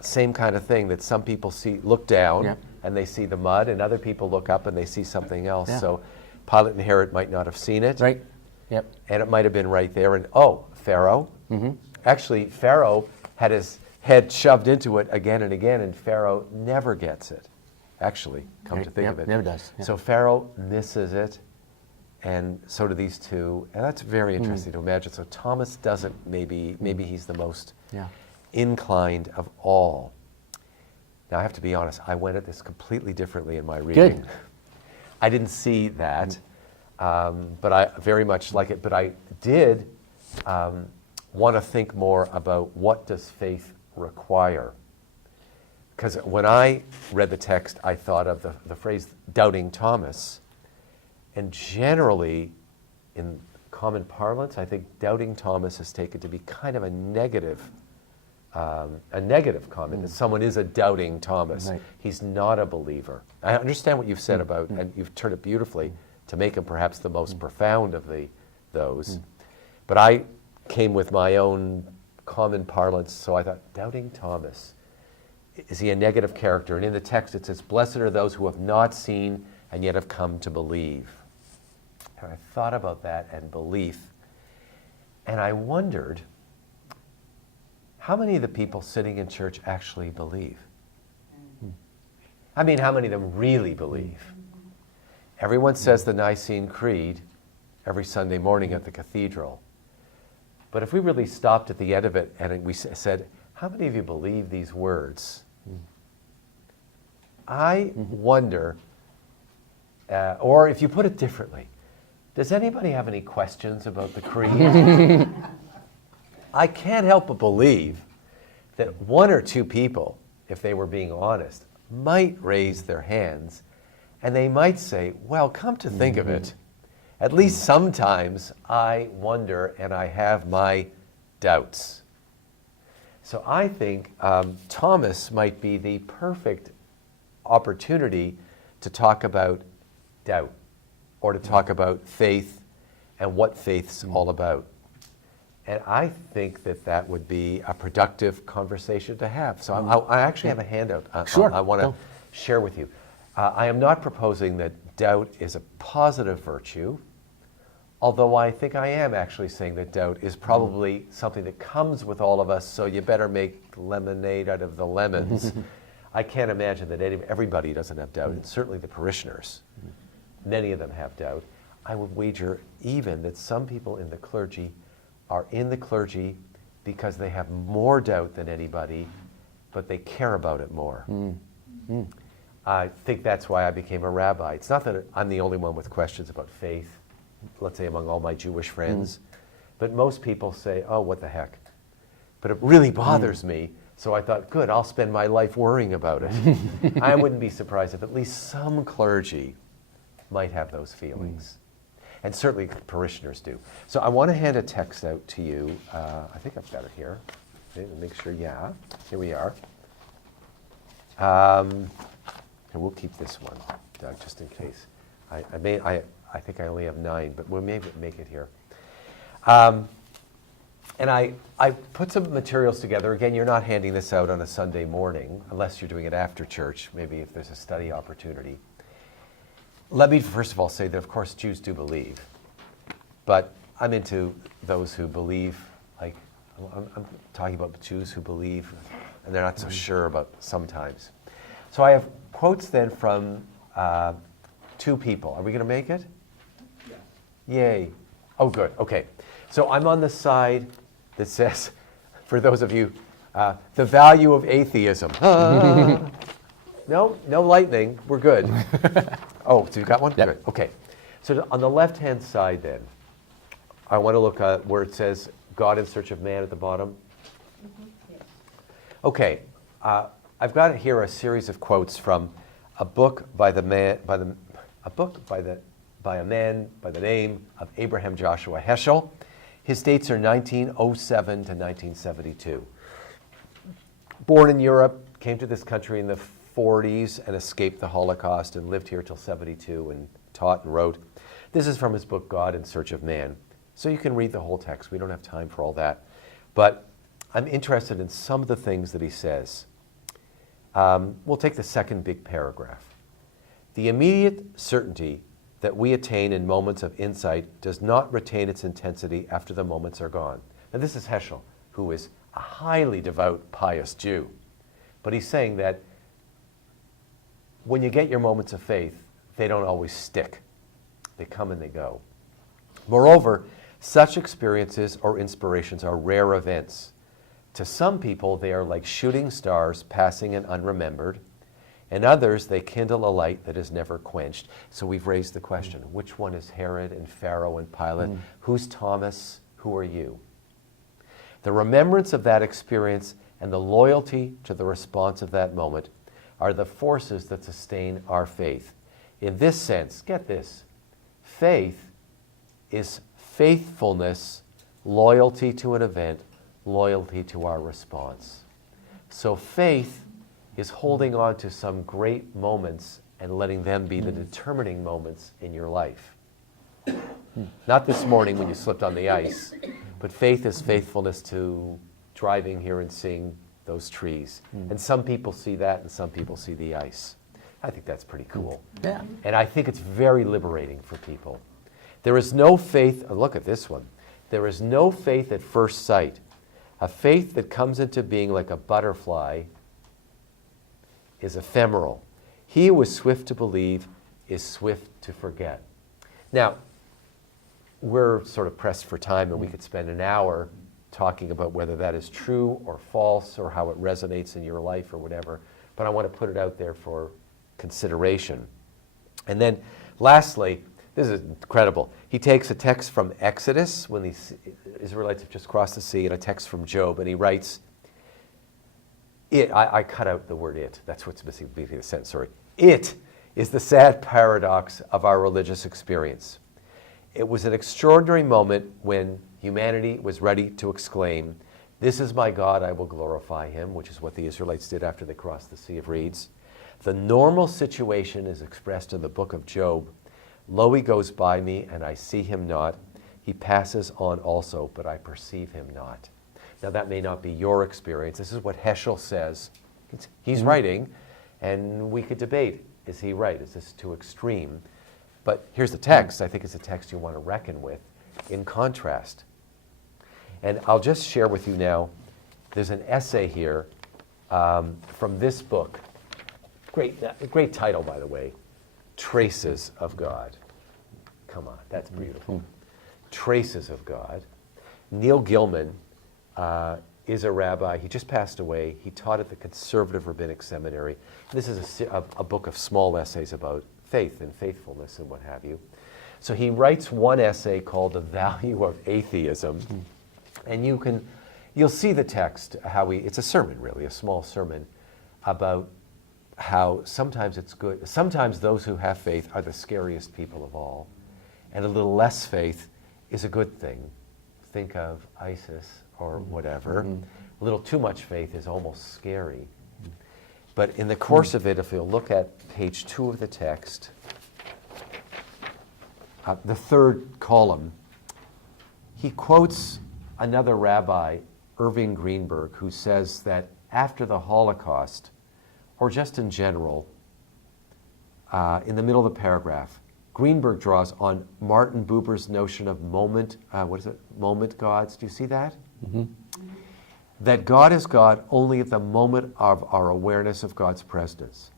same kind of thing that some people look down and they see the mud, and other people look up and they see something else. Yeah. So Pilate and Herod might not have seen it. Right. Yep. And it might have been right there. And Pharaoh. Mm-hmm. Actually, Pharaoh had his head shoved into it again and again, and Pharaoh never gets it. Actually, come to think of it. Never does. Yeah. So Pharaoh misses it, and so do these two. And that's very interesting to imagine. So Thomas doesn't, maybe he's the most inclined of all. Now I have to be honest, I went at this completely differently in my reading. Good. I didn't see that, but I very much like it. But I did want to think more about what does faith require. Because when I read the text, I thought of the phrase doubting Thomas. And generally, in common parlance, I think doubting Thomas is taken to be kind of a negative comment, that someone is a doubting Thomas. Right. He's not a believer. I understand what you've said about, and you've turned it beautifully to make him perhaps the most profound of those. But I came with my own common parlance, so I thought, doubting Thomas, is he a negative character? And in the text it says, blessed are those who have not seen and yet have come to believe. And I thought about that and belief, and I wondered, how many of the people sitting in church actually believe? I mean, how many of them really believe? Everyone says the Nicene Creed every Sunday morning at the Cathedral. But if we really stopped at the end of it and we said, how many of you believe these words? I wonder, or if you put it differently, does anybody have any questions about the creed? I can't help but believe that one or two people, if they were being honest, might raise their hands and they might say, well, come to think of it, at least sometimes I wonder and I have my doubts. So I think Thomas might be the perfect opportunity to talk about doubt or to talk about faith and what faith's all about. And I think that would be a productive conversation to have. So I actually have a handout Sure. I want to share with you. I am not proposing that doubt is a positive virtue, although I think I am actually saying that doubt is probably something that comes with all of us, so you better make lemonade out of the lemons. I can't imagine that everybody doesn't have doubt, and certainly the parishioners. Many of them have doubt. I would wager even that some people in the clergy are in the clergy because they have more doubt than anybody, but they care about it more. I think that's why I became a rabbi. It's not that I'm the only one with questions about faith, let's say among all my Jewish friends, but most people say, oh, what the heck. But it really bothers me, so I thought, good, I'll spend my life worrying about it. I wouldn't be surprised if at least some clergy might have those feelings. And certainly parishioners do. So I want to hand a text out to you. I think I've got it here. Okay, make sure, yeah. Here we are. And we'll keep this one, Doug, just in case. I think I only have 9, but we'll maybe make it here. And I put some materials together. Again, you're not handing this out on a Sunday morning, unless you're doing it after church, maybe if there's a study opportunity. Let me first of all say that, of course, Jews do believe. But I'm into those who believe, like, I'm talking about Jews who believe, and they're not so sure about sometimes. So I have quotes then from 2 people. Are we going to make it? Yes. Yay. Oh, good. Okay. So I'm on the side that says, for those of you, the value of atheism. No lightning. We're good. Oh, so you got one? Yep. Good. Okay. So on the left-hand side then, I want to look at where it says God in search of man at the bottom. Yes. Okay. I've got here a series of quotes from a book by a man by the name of Abraham Joshua Heschel. His dates are 1907 to 1972. Born in Europe, came to this country in the 40s and escaped the Holocaust and lived here till 72 and taught and wrote. This is from his book, God in Search of Man. So you can read the whole text. We don't have time for all that. But I'm interested in some of the things that he says. We'll take the second big paragraph. The immediate certainty that we attain in moments of insight does not retain its intensity after the moments are gone. Now this is Heschel, who is a highly devout, pious Jew. But he's saying that when you get your moments of faith, they don't always stick. They come and they go. Moreover, such experiences or inspirations are rare events. To some people, they are like shooting stars passing an unremembered, and others, they kindle a light that is never quenched. So we've raised the question, which one is Herod and Pharaoh and Pilate? Who's Thomas? Who are you? The remembrance of that experience and the loyalty to the response of that moment are the forces that sustain our faith. In this sense, get this, faith is faithfulness, loyalty to an event, loyalty to our response. So faith is holding on to some great moments and letting them be the determining moments in your life. Not this morning when you slipped on the ice, but faith is faithfulness to driving here and seeing those trees. And some people see that and some people see the ice. I think that's pretty cool. Yeah. And I think it's very liberating for people. There is no faith, look at this one. There is no faith at first sight. A faith that comes into being like a butterfly is ephemeral. He who is swift to believe is swift to forget. Now, we're sort of pressed for time, and we could spend an hour talking about whether that is true or false or how it resonates in your life or whatever, but I want to put it out there for consideration. And then lastly, this is incredible. He takes a text from Exodus when the Israelites have just crossed the sea, and a text from Job, and he writes, I cut out the word it. That's what's missing between the sentence, sorry. It is the sad paradox of our religious experience. It was an extraordinary moment when humanity was ready to exclaim, "This is my God, I will glorify him," which is what the Israelites did after they crossed the Sea of Reeds. The normal situation is expressed in the book of Job. Loie goes by me, and I see him not. He passes on also, but I perceive him not. Now, that may not be your experience. This is what Heschel says. He's writing, and we could debate, is he right? Is this too extreme? But here's the text. I think it's a text you want to reckon with in contrast. And I'll just share with you now, there's an essay here from this book. Great title, by the way. Traces of God. Come on, that's beautiful. Traces of God. Neil Gilman is a rabbi. He just passed away. He taught at the Conservative Rabbinic Seminary. This is a book of small essays about faith and faithfulness and what have you. So he writes one essay called The Value of Atheism. And you'll see the text, it's a sermon really, a small sermon about how sometimes it's good. Sometimes those who have faith are the scariest people of all. And a little less faith is a good thing. Think of ISIS or whatever. A little too much faith is almost scary. But in the course of it, if you'll look at page 2 of the text, the third column, he quotes another rabbi, Irving Greenberg, who says that after the Holocaust, or just in general, in the middle of the paragraph, Greenberg draws on Martin Buber's notion of moment gods. Do you see that? That God is God only at the moment of our awareness of God's presence.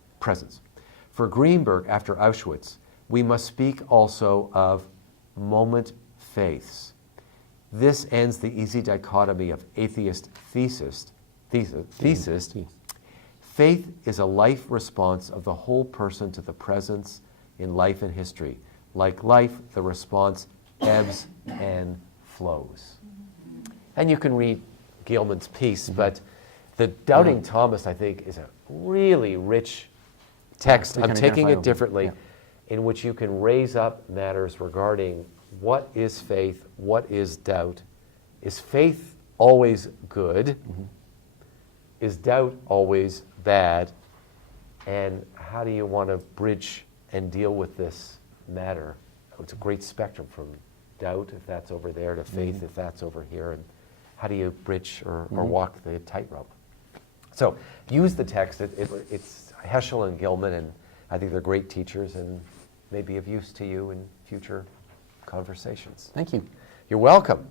For Greenberg, after Auschwitz, we must speak also of moment faiths. This ends the easy dichotomy of atheist-theist. Faith is a life response of the whole person to the presence in life and history. Like life, the response ebbs and flows. And you can read Gilman's piece, but the Doubting Thomas, I think, is a really rich text. I'm taking it differently, in which you can raise up matters regarding what is faith, what is doubt. Is faith always good? Is doubt always bad? And how do you want to bridge and deal with this matter? It's a great spectrum from doubt, if that's over there, to faith, if that's over here. And how do you bridge or walk the tightrope? So use the text. It's Heschel and Gilman, and I think they're great teachers and maybe of use to you in future conversations. Thank you. You're welcome.